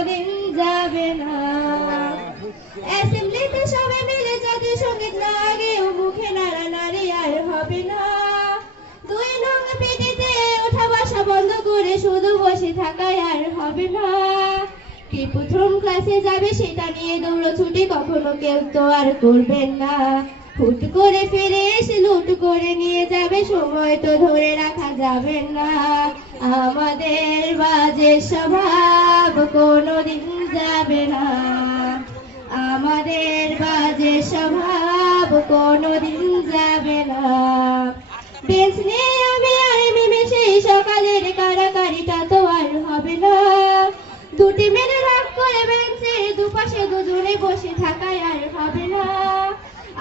কোনোদিন যাবে না। অ্যাসেম্বলিতে সবাই মিলে জাতীয় সংগীত না আগেও মুখে নাড়ানাড়ি আর হবে না। দুই নং পেটিতে ওঠা বসা বন্ধ করে শুধু বসে থাকায় আর হবে না। কে প্রথম ক্লাসে যাবে সেটা নিয়ে দৌড়ছুটি কখনো কেউ তো আর করবেন না। হুট করে ফিরে এসে লুট করে নিয়ে যাবে, সময় তো ধরে রাখা যাবে না। আমাদের বাজে স্বভাব কোনোদিন যাবে না। আমাদের বাজে স্বভাব কোনোদিন যাবে না। বেশ নিয়ে আমি আর মিমে সেই সকালের কারাকারিটা তো আর হবে না। দুটি মেরে রাগ করে বেঞ্চে দুপাশে দুজনে বসে থাকায় আর হবে না।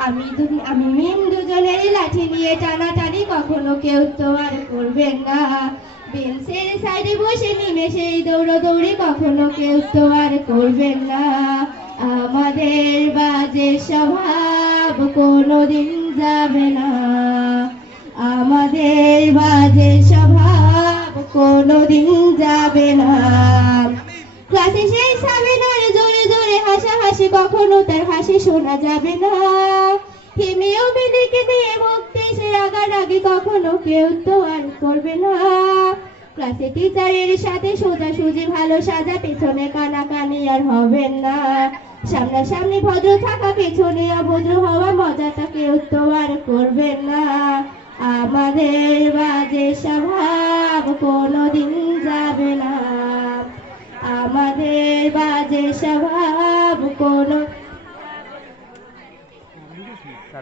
আমি দু- আমি মিম দুজনের লাঠি নিয়ে টানাটানি কখনো কেউ তো আর করবেন না। বেঞ্চের সাইডে বসে নিমে সেই দৌড়দৌড়ি কখনো কেউ তো আর করবেন না। আমাদের বাজে স্বভাব কোনোদিন যাবে না। আমাদের বাজে স্বভাব কোনোদিন যাবে না। ক্লাসে সেই সাবিনার জোরে জোরে হাসাহাসি কখনো তার হাসি শোনা যাবে না। থেমেও বেঁধেকে দিয়ে মুক্তি, সে আগার আগে কখনো কেউ তো আর করবে না। ক্লাসে টিচারের সাথে সোজাসুজি ভালো সাজা, পেছনে কানাকানি আর হবে না। সামনাসামনি ভদ্র থাকা, পেছনে অভদ্র হওয়া, মজাটা কেউ তো আর করবে না। আমাদের বাজে স্বভাব কোনোদিন যাবে না। আমাদের বাজে স্বভাব sí.